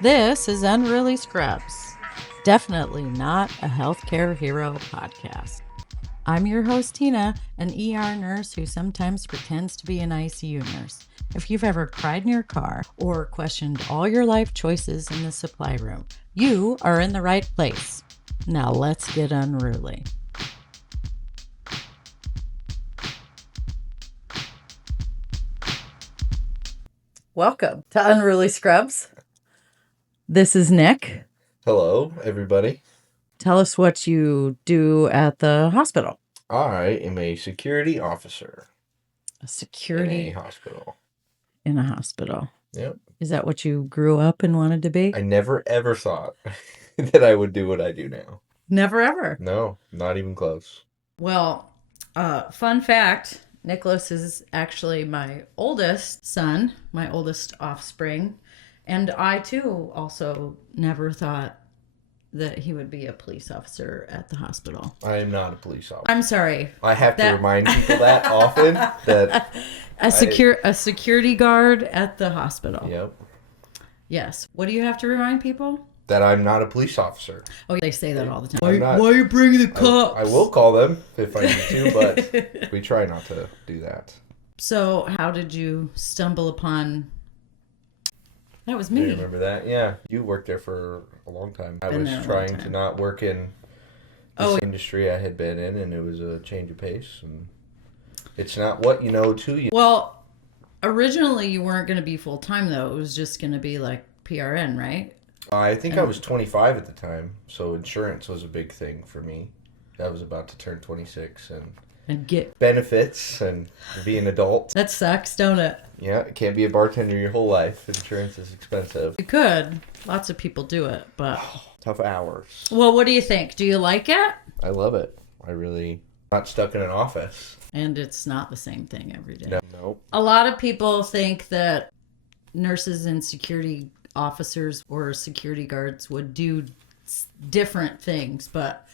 This is Unruly Scrubs, definitely not a healthcare hero podcast. I'm your host, Tina, an ER nurse who sometimes pretends to be an ICU nurse. If you've ever cried in your car or questioned all your life choices in the supply room, you are in the right place. Now let's get unruly. Welcome to Unruly Scrubs. This is Nick. Hello, everybody. Tell us what you do at the hospital. I am a security officer. A security in a hospital. In a hospital. Yep. Is that what you grew up and wanted to be? I never ever thought that I would do what I do now. Never ever? No, not even close. Well, fun fact, Nicholas is actually my oldest son, my oldest offspring. And I, too, also never thought that he would be a police officer at the hospital. I am not a police officer. I'm sorry. I have to remind people that often. That a security guard at the hospital. Yep. Yes. What do you have to remind people? That I'm not a police officer. Oh, they say that all the time. Why are you bringing the cops? I will call them if I need to, but we try not to do that. So how did you stumble upon... That was me. Do you remember that? Yeah. You worked there for a long time. I was trying to not work in this industry I had been in, and it was a change of pace. And it's not what you know to you. Well, originally you weren't going to be full-time, though. It was just going to be like PRN, right? I think I was 25 at the time, so insurance was a big thing for me. I was about to turn 26 and get benefits and be an adult. That sucks, don't it? Yeah, it can't be a bartender your whole life. Insurance is expensive. You could. Lots of people do it, but... Tough hours. Well, what do you think? Do you like it? I love it. Not stuck in an office. And it's not the same thing every day. No. Nope. A lot of people think that nurses and security officers or security guards would do different things, but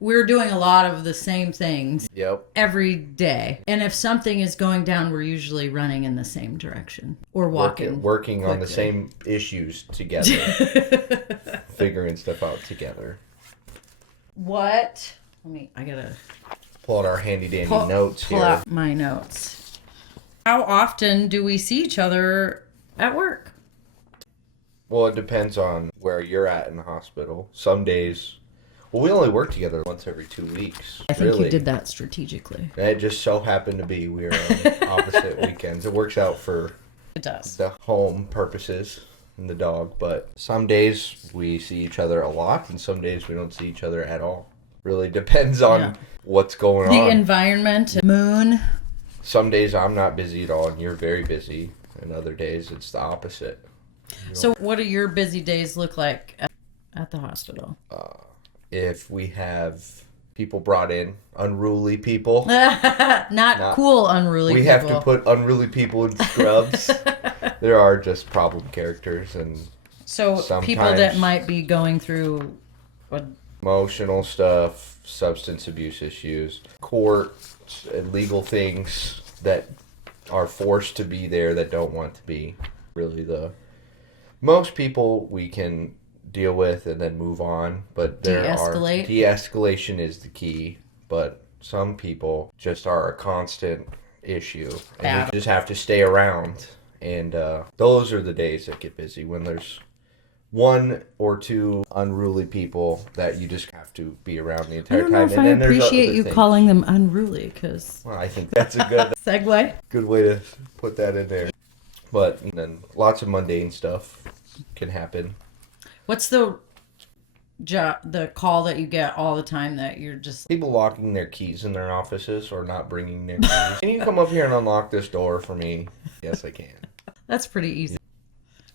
we're doing a lot of the same things every day. And if something is going down, we're usually running in the same direction or walking. Working on the same issues together. Figuring stuff out together. What? I gotta pull out our handy dandy notes here. Pull out my notes. How often do we see each other at work? Well, it depends on where you're at in the hospital. Some days... Well, we only work together once every 2 weeks. I think you did that strategically. It just so happened to be we were on opposite weekends. It works out for the home purposes and the dog, but some days we see each other a lot, and some days we don't see each other at all. Really depends on what's going on. The environment, moon. Some days I'm not busy at all, and you're very busy, and other days it's the opposite. So what do your busy days look like at the hospital? If we have people brought in, unruly people. not cool unruly people. We have to put unruly people in scrubs. There are just problem characters. And so people that might be going through... emotional stuff, substance abuse issues, court and legal things that are forced to be there that don't want to be. Really most people we can deal with and then move on, but de-escalation is the key, but some people just are a constant issue and you just have to stay around, and those are the days that get busy, when there's one or two unruly people that you just have to be around the entire time. I don't know if I appreciate you calling them unruly, because I think that's a good segue. Good way to put that in there. But then lots of mundane stuff can happen. What's the call that you get all the time that you're just... People locking their keys in their offices or not bringing their keys. Can you come up here and unlock this door for me? Yes, I can. That's pretty easy.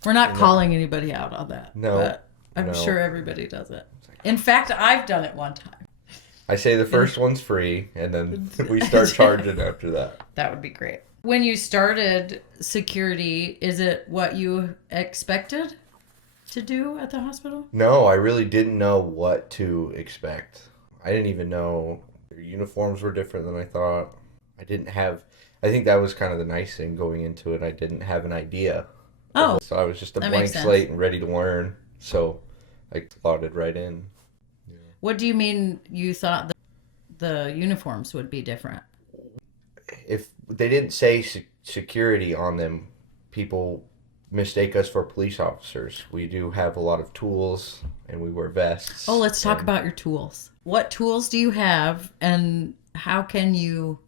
We're not calling anybody out on that. No. But I'm sure everybody does it. In fact, I've done it one time. I say the first one's free, and then we start charging after that. That would be great. When you started security, is it what you expected to do at the hospital? No, I really didn't know what to expect. I didn't even know their uniforms were different than I thought. I think that was kind of the nice thing going into it. I didn't have an idea Oh, So I was just a that blank makes sense. slate and ready to learn. So I slotted right in. What do you mean you thought the uniforms would be different? If they didn't say security on them, people mistake us for police officers. We do have a lot of tools and we wear vests. Oh, let's talk about your tools. What tools do you have and how can you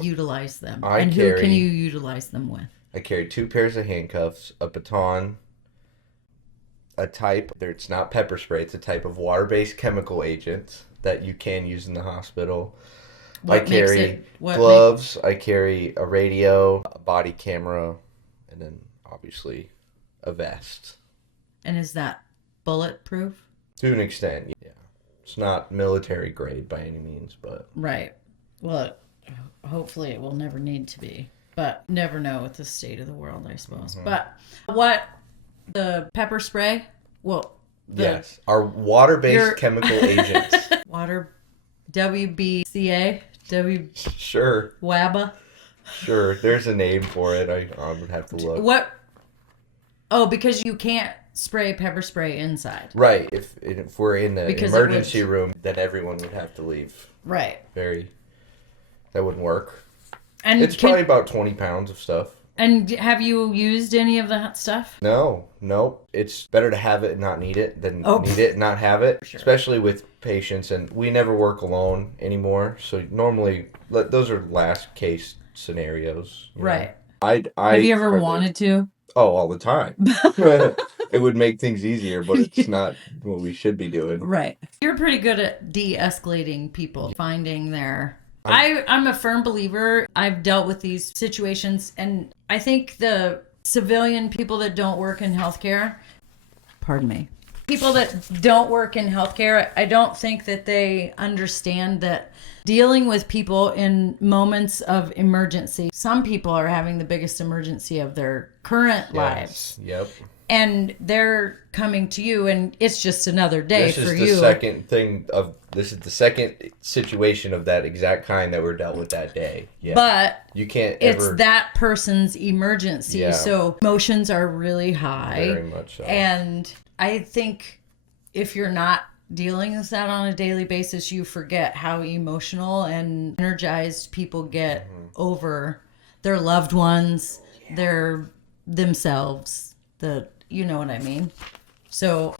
utilize them? Who can you utilize them with? I carry 2 pairs of handcuffs, a baton, a type, it's not pepper spray, it's a type of water-based chemical agent that you can use in the hospital. I carry gloves, I carry a radio, a body camera, and then obviously a vest. And is that bulletproof? To an extent, yeah. It's not military grade by any means, but... Right. Well, hopefully it will never need to be. But never know with the state of the world, I suppose. Mm-hmm. But the pepper spray? Well, yes. Our water-based chemical agents. Water... WBCA? Sure. WABA? Sure. There's a name for it. I would have to look. What? Oh, because you can't spray pepper spray inside. Right. If we're in the emergency room, then everyone would have to leave. Right. That wouldn't work. And it's probably about 20 pounds of stuff. And have you used any of that stuff? No. It's better to have it and not need it than need it and not have it, sure. Especially with patients. And we never work alone anymore. So normally, those are last case scenarios. Right. Have you ever wanted to? Oh, all the time. It would make things easier, but it's not what we should be doing. Right. You're pretty good at de-escalating people, finding their... I'm a firm believer. I've dealt with these situations, and I think the civilian people that don't work in healthcare, people that don't work in healthcare, I don't think that they understand that dealing with people in moments of emergency, some people are having the biggest emergency of their current lives. Yep. And they're coming to you, and it's just another day for you. This is the second situation of that exact kind that we're dealt with that day. Yeah. But you can't it's that person's emergency. Yeah. So emotions are really high. Very much so. And I think if you're not dealing with that on a daily basis, you forget how emotional and energized people get over their loved ones, their themselves. You know what I mean? So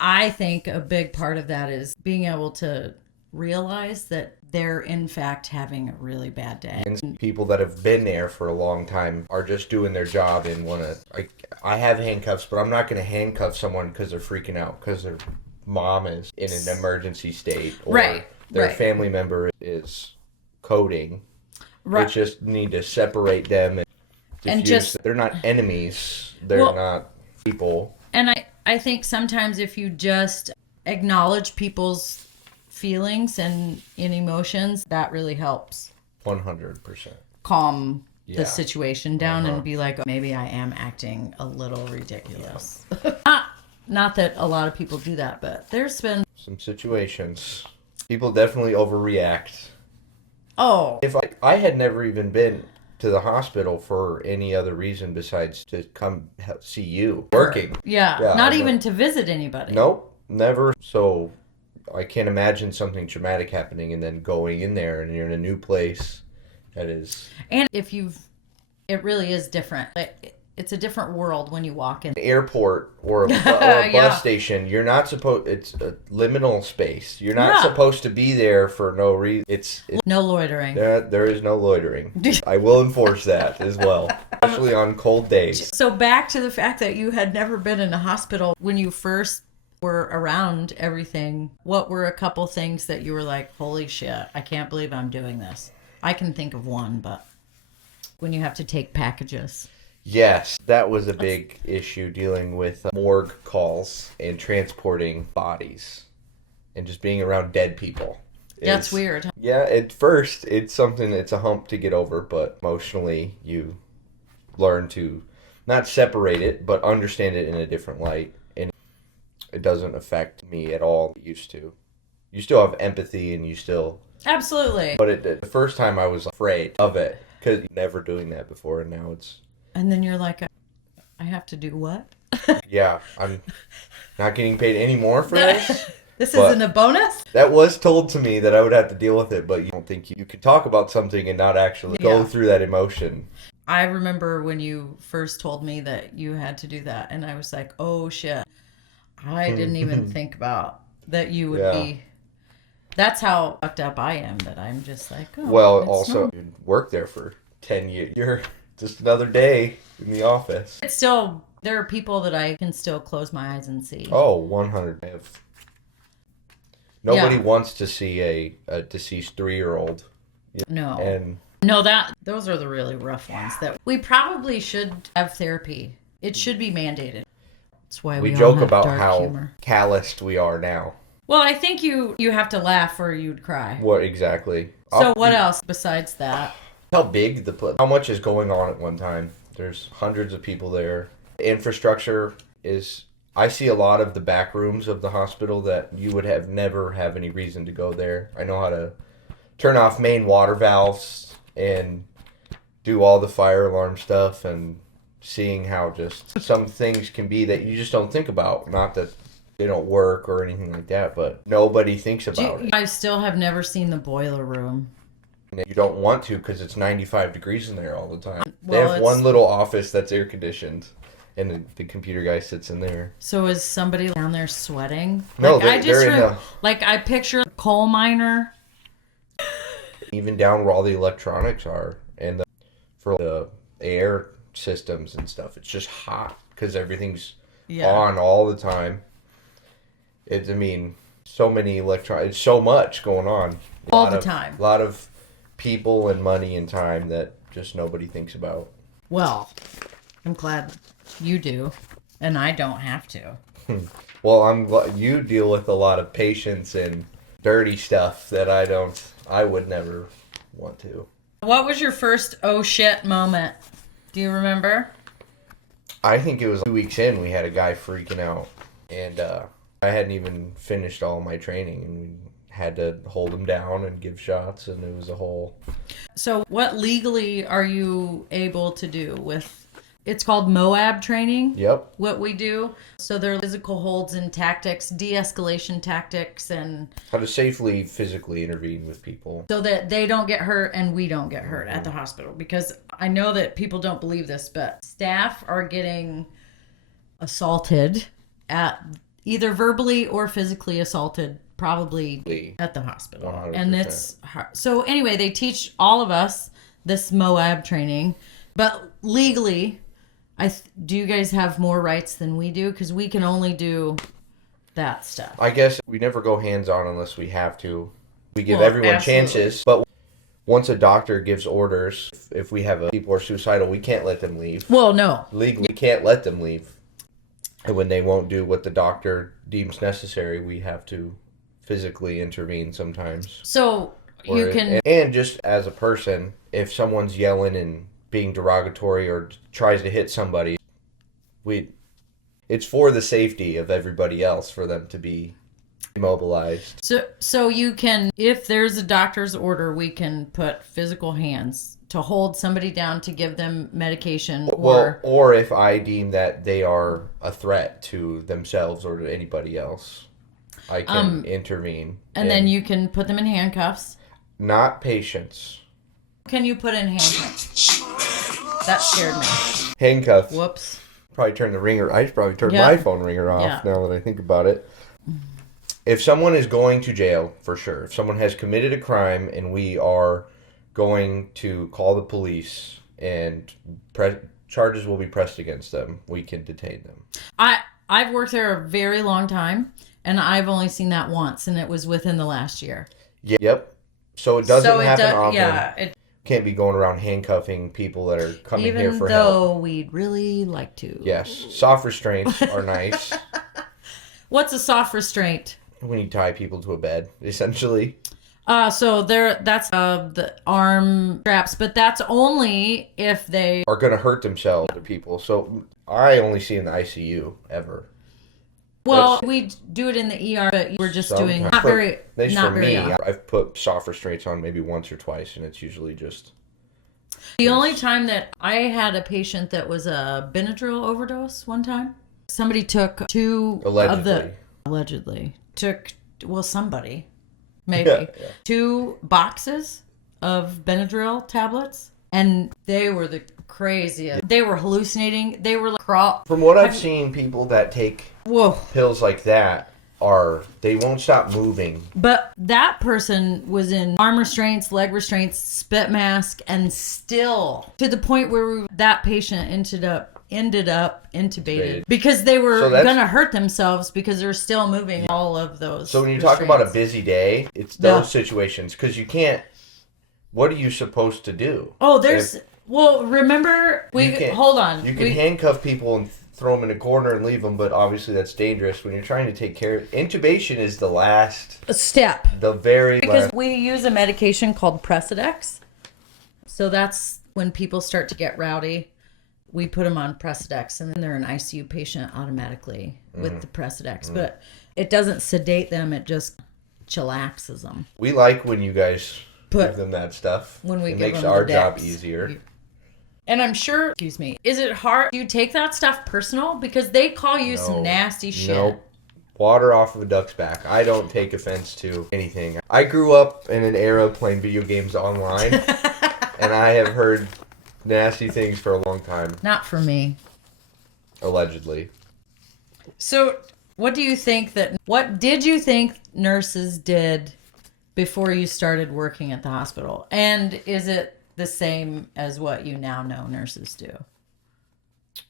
I think a big part of that is being able to realize that they're in fact having a really bad day. And people that have been there for a long time are just doing their job and want to... I have handcuffs, but I'm not going to handcuff someone because they're freaking out, because their mom is in an emergency state, or their family member is coding. Right. I just need to separate them and they're not enemies. They're not people. And I think sometimes if you just acknowledge people's feelings and emotions, that really helps. 100%. Calm the situation down and be like, oh, maybe I am acting a little ridiculous. Not that a lot of people do that, but there's been some situations. People definitely overreact. Oh. If I had never even been to the hospital for any other reason besides to come see you working. Yeah, not even to visit anybody. Nope, never. So I can't imagine something traumatic happening and then going in there and you're in a new place. That is. And it really is different. It's a different world when you walk in. An airport or a bus station, you're not supposed... It's a liminal space. You're not supposed to be there for no reason. It's no loitering. There is no loitering. I will enforce that as well, especially on cold days. So back to the fact that you had never been in a hospital. When you first were around everything, what were a couple things that you were like, holy shit, I can't believe I'm doing this? I can think of one, but when you have to take packages... Yes, that was a big issue, dealing with morgue calls and transporting bodies and just being around dead people. That's weird. Yeah, at first it's a hump to get over, but emotionally you learn to not separate it, but understand it in a different light. And it doesn't affect me at all. It used to. You still have empathy and you still... Absolutely. But the first time I was afraid of it because never doing that before, and now it's... And then you're like, I have to do what? Yeah, I'm not getting paid any more for this. This But isn't a bonus? that was told to me that I would have to deal with it, but you don't think you could talk about something and not actually go through that emotion. I remember when you first told me that you had to do that, and I was like, oh shit. I didn't even think about that you would be. That's how fucked up I am, that I'm just like, oh. Well, also, you worked there for 10 years. You're just another day in the office. It's still, there are people that I can still close my eyes and see. Oh, 100. Nobody wants to see a deceased 3-year-old. No. And no, those are the really rough ones that we probably should have therapy. It should be mandated. That's why we all joke have about dark how humor. calloused we are now. Well, I think you have to laugh or you'd cry. What exactly? So what else besides that? How big how much is going on at one time? There's hundreds of people there. Infrastructure is. I see a lot of the back rooms of the hospital that you would never have any reason to go there. I know how to turn off main water valves and do all the fire alarm stuff, and seeing how just some things can be that you just don't think about. Not that they don't work or anything like that, but nobody thinks about it. I still have never seen the boiler room. You don't want to because it's 95 degrees in there all the time. Well, they have one little office that's air conditioned, and the computer guy sits in there. So is somebody down there sweating? No, like, they're in like I picture a coal miner. Even down where all the electronics are, and for the air systems and stuff, it's just hot because everything's on all the time. So many electronics, so much going on. All the time. A lot of people and money and time that just nobody thinks about. Well, I'm glad you do, and I don't have to. Well, I'm glad you deal with a lot of patience and dirty stuff that I would never want to. What was your first oh shit moment? Do you remember? I think it was 2 weeks in, we had a guy freaking out, and I hadn't even finished all my training, and we had to hold him down and give shots, and it was a whole... So what legally are you able to do with... It's called MOAB training. Yep. What we do. So they're physical holds and tactics, de-escalation tactics, and... How to safely, physically intervene with people. So that they don't get hurt and we don't get hurt at the hospital. Because I know that people don't believe this, but staff are getting assaulted at... Either verbally or physically assaulted, probably at the hospital. 100%. And it's hard. So anyway, they teach all of us this MOAB training, but legally, do you guys have more rights than we do? Because we can only do that stuff. I guess we never go hands-on unless we have to. We give everyone chances, but once a doctor gives orders, if we have people are suicidal, we can't let them leave. Well, no. Legally, we can't let them leave. And when they won't do what the doctor deems necessary, we have to physically intervene sometimes. So you can... And just as a person, if someone's yelling and being derogatory or tries to hit somebody, it's for the safety of everybody else for them to be immobilized. So you can, if there's a doctor's order, we can put physical hands to hold somebody down, to give them medication, or if I deem that they are a threat to themselves or to anybody else, I can intervene. And then you can put them in handcuffs. Not patients. Can you put in handcuffs? That scared me. Handcuffs. Whoops. Probably turn the ringer. I should probably turn my phone ringer off now that I think about it. If someone is going to jail, for sure. If someone has committed a crime and we are going to call the police and charges will be pressed against them, we can detain them. I've worked there a very long time, and I've only seen that once, and it was within the last year. Yep. So it doesn't happen often. Yeah. It can't be going around handcuffing people that are coming here for help. Even though we'd really like to. Yes. Soft restraints are nice. What's a soft restraint? When you tie people to a bed, essentially. So that's the arm straps, but that's only if they are going to hurt themselves, other people. So I only see in the ICU ever. Well, we do it in the ER, but we're just doing not very often. I've put soft restraints on maybe once or twice, and it's usually just The only time that I had a patient that was a Benadryl overdose one time, somebody took two allegedly took, well, somebody, maybe, two boxes of Benadryl tablets, and they were the craziest. They were hallucinating. They were like From what I've seen, people that take pills like that they won't stop moving. But that person was in arm restraints, leg restraints, spit mask, and still to the point where that patient ended up intubated because they were gonna hurt themselves because they're still moving all of those. So when you talk about a busy day, it's those situations, because you can't. What are you supposed to do? Oh, remember hold on. You can handcuff people and throw them in a corner and leave them, but obviously that's dangerous when you're trying to take care of. Intubation is the last step. Because we use a medication called Precedex. So that's when people start to get rowdy. We put them on Precedex, and then they're an ICU patient automatically with the Precedex. But it doesn't sedate them; it just chillaxes them. We like when you guys give them that stuff. When we it give makes them our the job Dex. easier. And I'm sure, is it hard? Do you take that stuff personal? Because they call you some nasty shit. Nope. Water off of a duck's back. I don't take offense to anything. I grew up in an era playing video games online, and I have heard nasty things for a long time. Not for me. Allegedly. So, what did you think nurses did before you started working at the hospital? And is it the same as what you now know nurses do?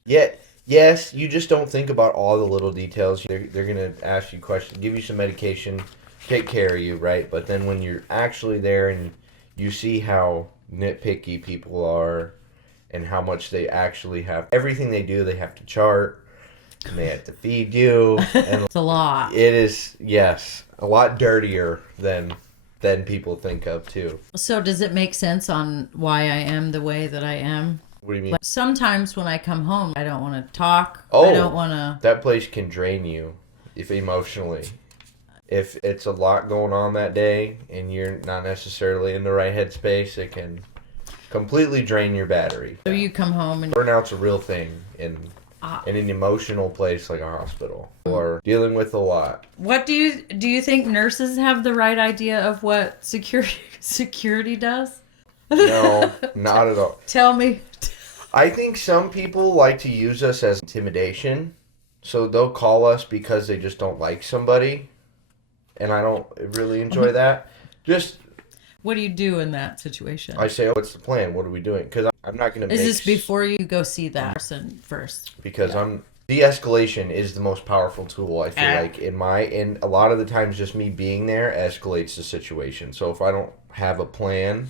Yes, you just don't think about all the little details. They're going to ask you questions, give you some medication, take care of you, right? But then when you're actually there and you see how nitpicky people are and how much they actually have, everything they do, they have to chart, and they have to feed you. And it's a lot. It is, yes, a lot dirtier than people think of, too. So does it make sense on why I am the way that I am? What do you mean? Like, sometimes when I come home, I don't want to talk. Oh, I don't want to... That place can drain you emotionally. If it's a lot going on that day and you're not necessarily in the right headspace, it can completely drain your battery. So you come home and... Burnout's a real thing in an emotional place like a hospital. Or dealing with a lot. What do you think nurses have the right idea of what security does? No, not at all. Tell me. I think some people like to use us as intimidation. So they'll call us because they just don't like somebody. And I don't really enjoy that. Just... What do you do in that situation? I say, what's the plan? What are we doing? Because I'm not going to Is this before you go see that person first? Because de-escalation is the most powerful tool, I feel like. And a lot of the times just me being there escalates the situation. So if I don't have a plan,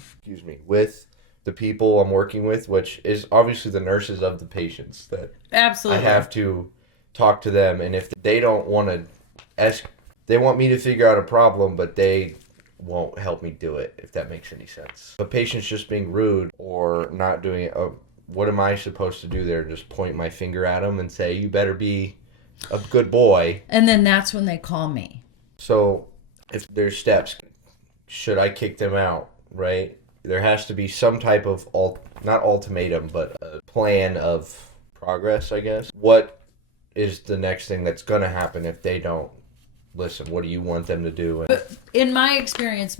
with the people I'm working with, which is obviously the nurses of the patients, that absolutely I have to talk to them. And if they don't want to, they want me to figure out a problem, but they won't help me do it, if that makes any sense. If a patient's just being rude or not doing it, what am I supposed to do there? Just point my finger at them and say, you better be a good boy. And then that's when they call me. So if there's steps, should I kick them out, right? There has to be some type of, not ultimatum, but a plan of progress, I guess. What is the next thing that's going to happen if they don't listen? What do you want them to do? But in my experience,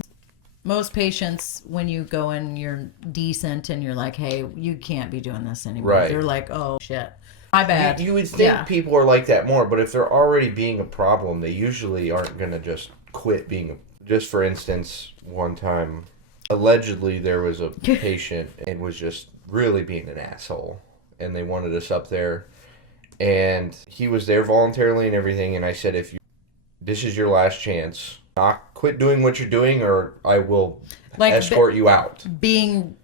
most patients, when you go in, you're decent and you're like, hey, you can't be doing this anymore. Right. They're like, oh, shit. My bad. You would think people are like that more, but if they're already being a problem, they usually aren't going to just quit being Just for instance, one time, allegedly there was a patient and was just really being an asshole. And they wanted us up there. And he was there voluntarily and everything. And I said, this is your last chance. Not quit doing what you're doing, or I will escort you out. Being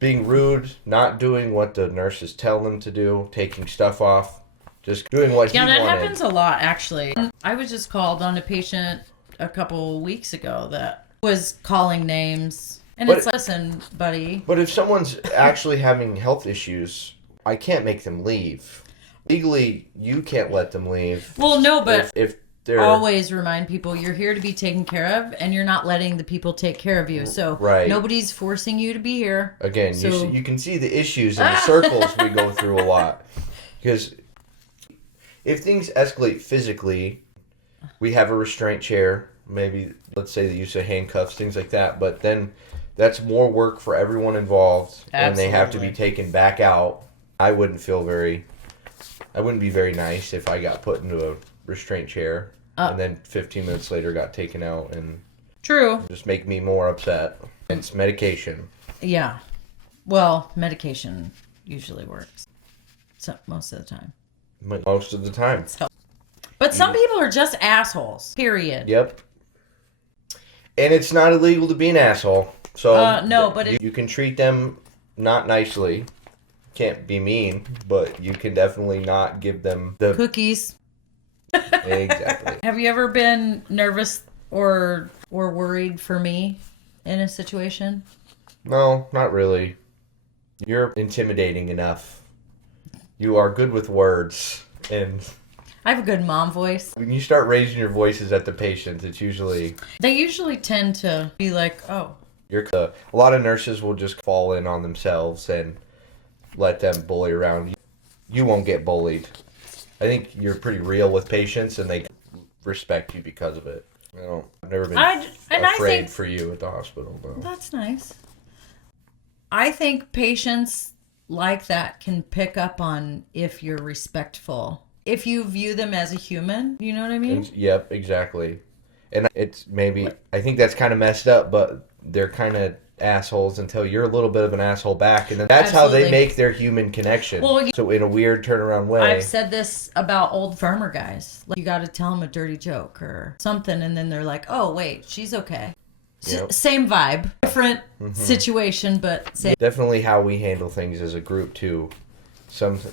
rude, not doing what the nurses tell them to do, taking stuff off, just doing what he wanted. Yeah, that happens a lot, actually. I was just called on a patient a couple weeks ago that was calling names. And it's like, listen, buddy. But if someone's actually having health issues, I can't make them leave. Legally, you can't let them leave. Well, no, but... If always remind people you're here to be taken care of, and you're not letting the people take care of you. So nobody's forcing you to be here. Again, you can see the issues in the circles we go through a lot. Because if things escalate physically, we have a restraint chair, maybe, let's say the use of handcuffs, things like that. But then that's more work for everyone involved, and they have to be taken back out. I wouldn't be very nice if I got put into a restraint chair and then 15 minutes later got taken out, and just make me more upset. It's medication. Yeah. Well, medication usually works. So most of the time. Most of the time. But some people are just assholes. Period. Yep. And it's not illegal to be an asshole. So no, but you can treat them not nicely. Can't be mean, but you can definitely not give them the cookies. Exactly. Have you ever been nervous or worried for me in a situation? No, not really. You're intimidating enough. You are good with words, and I have a good mom voice. when you start raising your voices at the patients, it's usually They usually tend to be like, oh. a lot of nurses will just fall in on themselves and let them bully around. You won't get bullied. I think you're pretty real with patients, and they respect you because of it. I've never been afraid for you at the hospital, though. That's nice. I think patients like that can pick up on if you're respectful. If you view them as a human, you know what I mean? Yep, exactly. And it's maybe, I think that's kind of messed up, but they're kind of assholes until you're a little bit of an asshole back, and then that's how they make their human connection. Well, so in a weird turnaround way. I've said this about old farmer guys. Like, you got to tell them a dirty joke or something, and then they're like, oh, wait, she's okay. Yep. Same vibe, different situation, but same. Definitely how we handle things as a group, too.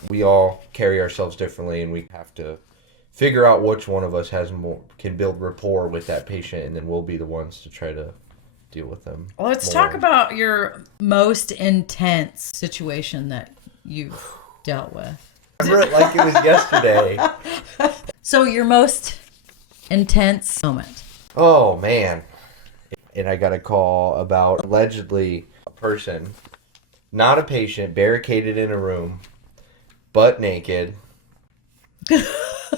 We all carry ourselves differently, and we have to figure out which one of us can build rapport with that patient, and then we'll be the ones to try to deal with them. Let's talk about your most intense situation that you've dealt with. I remember it like it was yesterday. So your most intense moment. Oh, man. And I got a call about allegedly a person, not a patient, barricaded in a room, butt naked.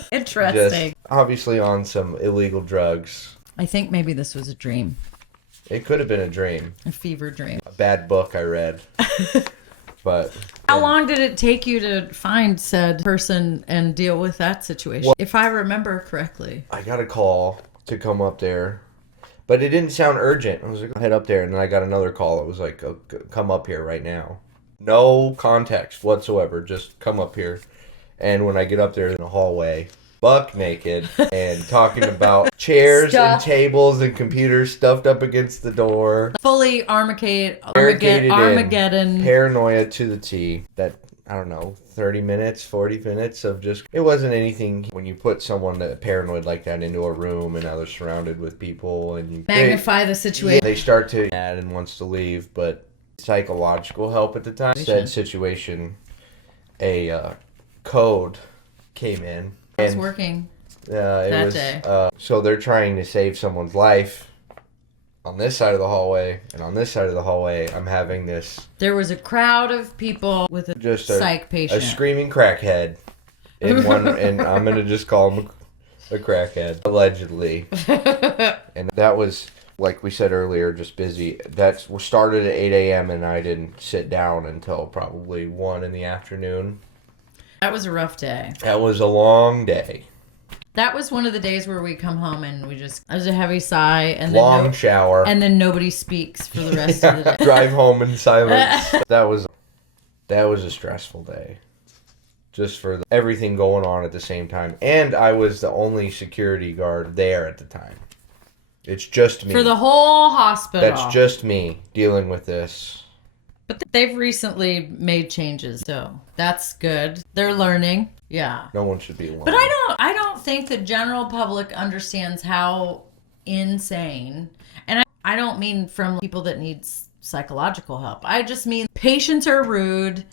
Interesting. Just obviously on some illegal drugs. I think maybe this was a dream. It could have been a dream. A fever dream. A bad book I read. But how long did it take you to find said person and deal with that situation? Well, if I remember correctly. I got a call to come up there, but it didn't sound urgent. I was like, I'll head up there, and then I got another call. It was like, oh, come up here right now. No context whatsoever. Just come up here. And when I get up there in the hallway, buck naked and talking about chairs and tables and computers stuffed up against the door. Fully Armageddon. Paranoia to the T. That, I don't know, 30 minutes, 40 minutes of just... It wasn't anything when you put someone that paranoid like that into a room and now they're surrounded with people and you... Magnify the situation. They start to add and wants to leave, but psychological help at the time. Said situation, a code came in. It was working that day. So they're trying to save someone's life on this side of the hallway, and on this side of the hallway, I'm having this... There was a crowd of people with a psych patient. A screaming crackhead in one, and I'm going to just call him a crackhead, allegedly. And that was, like we said earlier, just busy. That started at 8 a.m., and I didn't sit down until probably 1 in the afternoon. That was a rough day. That was a long day. That was one of the days where we come home and we just... It was a heavy sigh. And then shower. And then nobody speaks for the rest of the day. Drive home in silence. That was a stressful day. Just for everything going on at the same time. And I was the only security guard there at the time. It's just me. For the whole hospital. That's just me dealing with this. But they've recently made changes, so that's good. They're learning. Yeah. No one should be alone. But I don't think the general public understands how insane, and I don't mean from people that need psychological help. I just mean patients are rude.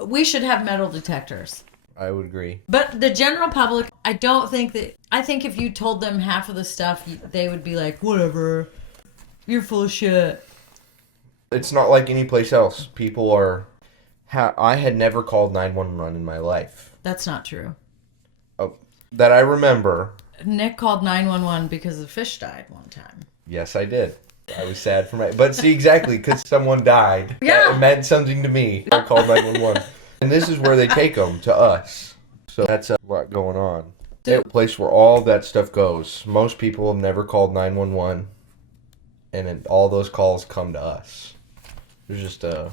We should have metal detectors. I would agree. But the general public, I think if you told them half of the stuff, they would be like, whatever, you're full of shit. It's not like any place else. People are... I had never called 911 in my life. That's not true. Oh, that I remember. Nick called 911 because the fish died one time. Yes, I did. I was sad for my... But see, exactly, because someone died. Yeah. It meant something to me. I called 911. And this is where they take them, to us. So that's a lot going on. It's a place where all that stuff goes. Most people have never called 911. And then all those calls come to us. There's just a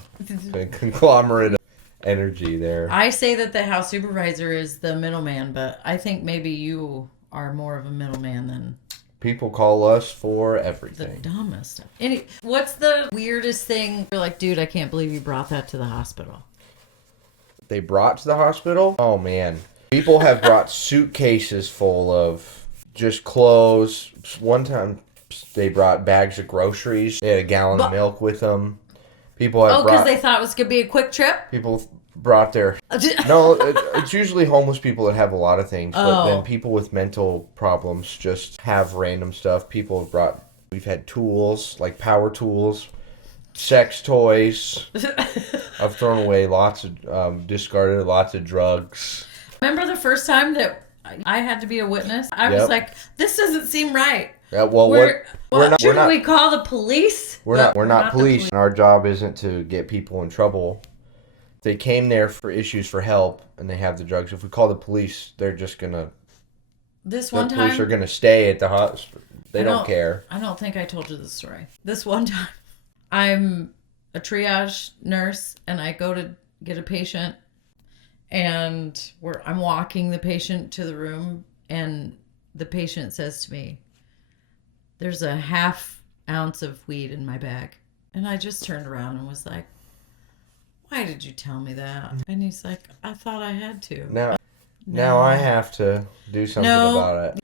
conglomerate of energy there. I say that the house supervisor is the middleman, but I think maybe you are more of a middleman than... People call us for everything. The dumbest stuff. What's the weirdest thing? You're like, dude, I can't believe you brought that to the hospital. They brought to the hospital? Oh, man. People have brought suitcases full of just clothes. One time, they brought bags of groceries. They had a gallon of milk with them. People have because they thought it was going to be a quick trip? People brought their... No, it's usually homeless people that have a lot of things. But then people with mental problems just have random stuff. People have brought... We've had tools, like power tools, sex toys. I've thrown away lots of... discarded lots of drugs. Remember the first time that I had to be a witness? I was like, this doesn't seem right. Yeah, well, shouldn't we call the police? We're not police. And our job isn't to get people in trouble. They came there for issues for help, and they have the drugs. If we call the police, they're just gonna... The police are gonna stay at the hospital. They don't care. I don't think I told you this story. This one time, I'm a triage nurse, and I go to get a patient, and I'm walking the patient to the room, and the patient says to me, "There's a half ounce of weed in my bag." And I just turned around and was like, "Why did you tell me that?" And he's like, "I thought I had to." Now I have to do something about it.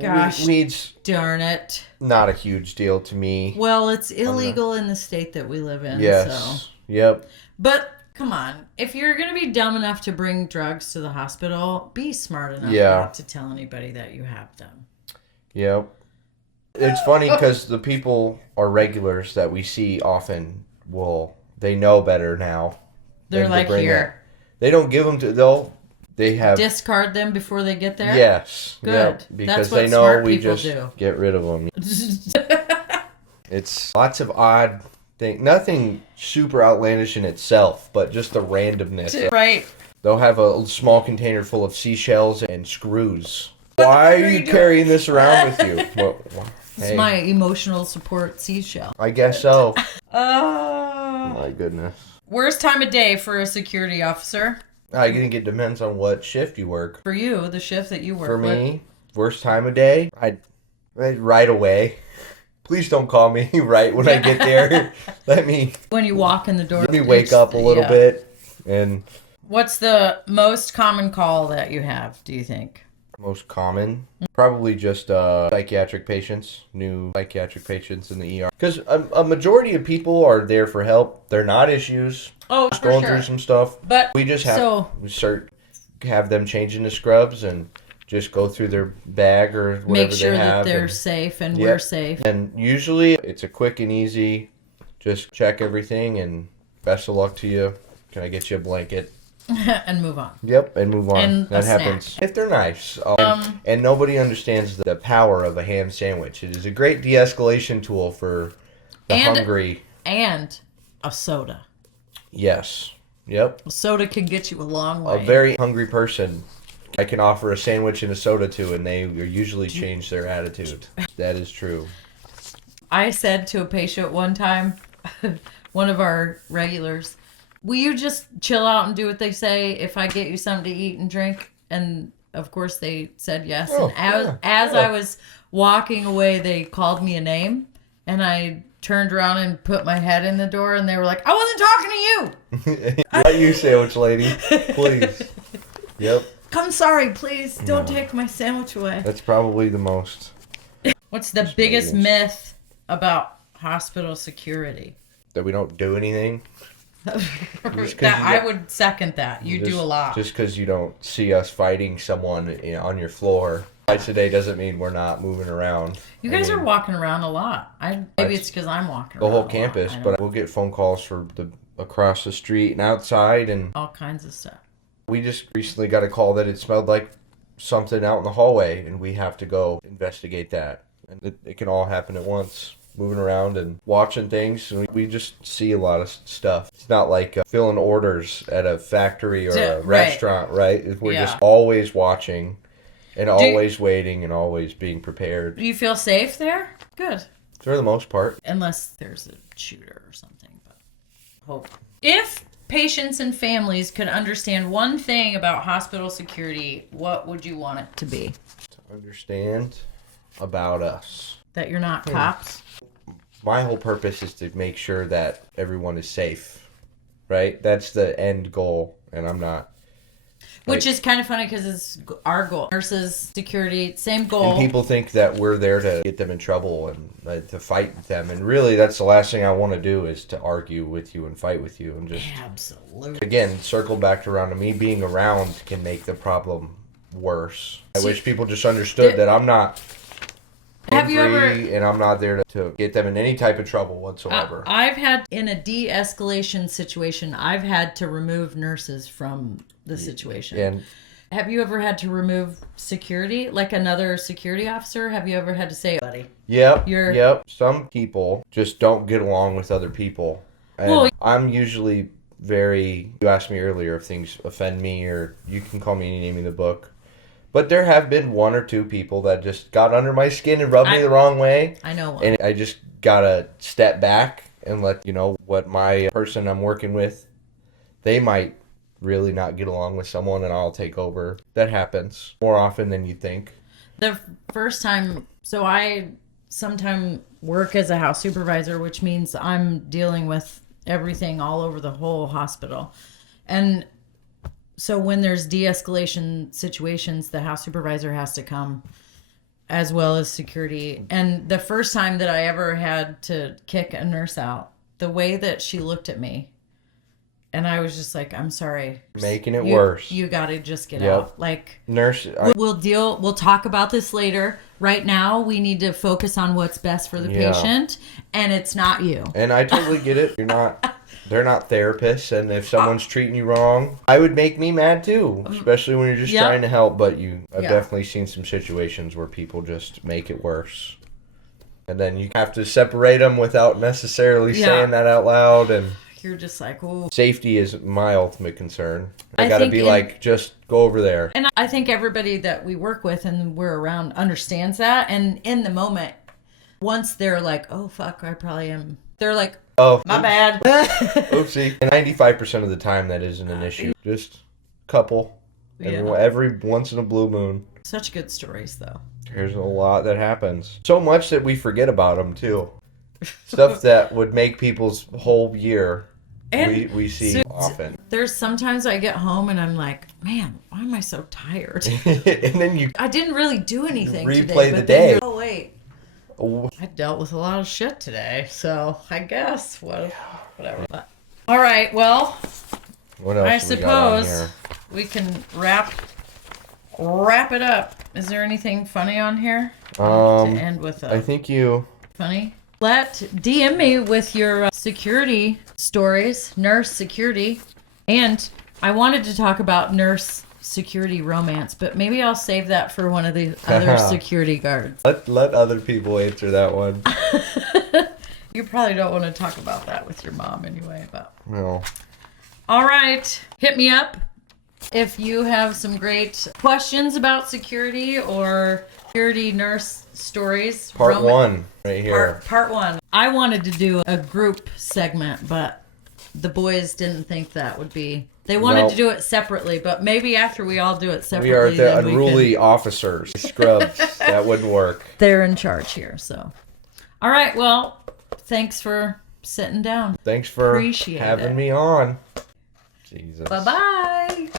Gosh, weed's darn it. Not a huge deal to me. Well, it's illegal in the state that we live in. Yes. So. Yep. But come on, if you're going to be dumb enough to bring drugs to the hospital, be smart enough not to tell anybody that you have them. Yep. It's funny because the people are regulars that we see often they know better now. They're like, here. They don't give them they have... Discard them before they get there? Yes. Good. Yep, because that's what they know smart we people just do. Get rid of them. It's lots of odd things. Nothing super outlandish in itself, but just the randomness. Right. They'll have a small container full of seashells and screws. Why are you carrying this around with you? It's my emotional support seashell. I guess so. Oh. My goodness. Worst time of day for a security officer? I think it depends on what shift you work. For you, the shift that you work. For me, worst time of day, I'd right away. Please don't call me right when I get there. When you walk in the door. Let me wake up a little bit. And what's the most common call that you have, do you think? Most common? Probably just psychiatric patients, new psychiatric patients in the ER. Because a majority of people are there for help. They're not issues. Oh, just going through some stuff. But we just have them change into scrubs and just go through their bag or whatever they have. Make sure that they're safe and we're safe. And usually it's a quick and easy, just check everything and best of luck to you. Can I get you a blanket? And move on. Yep, and move on. And that happens if they're nice. And nobody understands the power of a ham sandwich. It is a great de-escalation tool for the hungry. And a soda. Yes. Yep. A soda can get you a long way. A very hungry person, I can offer a sandwich and a soda to, and they usually change their attitude. That is true. I said to a patient one time, one of our regulars, "Will you just chill out and do what they say if I get you something to eat and drink?" And of course they said yes. As I was walking away, they called me a name, and I turned around and put my head in the door, and they were like, "I wasn't talking to you." Not you, sandwich lady. Please. Yep. I'm sorry, please don't take my sandwich away. That's probably the most. What's the biggest myth about hospital security? That we don't do anything? I would second that. You do a lot. Just because you don't see us fighting someone on your floor today doesn't mean we're not moving around. You guys are walking around a lot. Maybe it's because I'm walking around the whole campus, but we'll get phone calls for across the street and outside and all kinds of stuff. We just recently got a call that it smelled like something out in the hallway, and we have to go investigate that. And it can all happen at once. Moving around and watching things, and we just see a lot of stuff. It's not like filling orders at a factory or a restaurant, right? We're just always watching and always waiting and always being prepared. Do you feel safe there? Good. For the most part. Unless there's a shooter or something, but hope. If patients and families could understand one thing about hospital security, what would you want it to be? To understand about us. That you're not cops? My whole purpose is to make sure that everyone is safe, right? That's the end goal, and I'm not. Which is kind of funny because it's our goal. Nurses, security, same goal. And people think that we're there to get them in trouble and to fight with them. And really, that's the last thing I want to do is to argue with you and fight with you. And just, absolutely. Again, circle back around to me being around can make the problem worse. I wish people just understood that I'm not... Have you ever? And I'm not there to get them in any type of trouble whatsoever. I've had, in a de-escalation situation, I've had to remove nurses from the situation. And have you ever had to remove security, like another security officer? Have you ever had to say, buddy? Yep. Some people just don't get along with other people. And I'm usually you asked me earlier if things offend me, or you can call me any name in the book. But there have been one or two people that just got under my skin and rubbed me the wrong way. I know one. And I just gotta step back and let what my person I'm working with, they might really not get along with someone and I'll take over. That happens more often than you think. The first time, so I sometimes work as a house supervisor, which means I'm dealing with everything all over the whole hospital. And so when there's de-escalation situations, the house supervisor has to come, as well as security. And the first time that I ever had to kick a nurse out, the way that she looked at me, and I was just like, I'm sorry. Making it worse. You got to just get out. Like, nurse, we'll talk about this later. Right now, we need to focus on what's best for the patient, and it's not you. And I totally get it. They're not therapists, and if someone's treating you wrong, I would make me mad too, especially when you're just trying to help. But I've definitely seen some situations where people just make it worse. And then you have to separate them without necessarily saying that out loud. And you're just like, oh. Safety is my ultimate concern. I got to be just go over there. And I think everybody that we work with and we're around understands that. And in the moment, once they're like, oh, fuck, I probably am. They're like, oh, my bad. Oopsie. And 95% of the time, that isn't an issue. Just a couple. Every once in a blue moon. Such good stories, though. There's a lot that happens. So much that we forget about them, too. Stuff that would make people's whole year, and we see often. There's sometimes I get home and I'm like, man, why am I so tired? And then I didn't really do anything replay today. The day. Oh, wait. I dealt with a lot of shit today, so I guess whatever. But, all right, well, what else I suppose we can wrap it up. Is there anything funny on here to end with? I think funny. DM me with your security stories, nurse security, and I wanted to talk about nurse security romance, but maybe I'll save that for one of the other security guards. Let other people answer that one. You probably don't want to talk about that with your mom anyway, but no. All right, hit me up if you have some great questions about security or security nurse stories. Part 1 right here. Part 1. I wanted to do a group segment, but the boys didn't think that would be. They wanted to do it separately, but maybe after we all do it separately. We are the unruly officers, scrubs. That wouldn't work. They're in charge here, so. All right, well, thanks for sitting down. Thanks for having me on. Jesus. Bye-bye.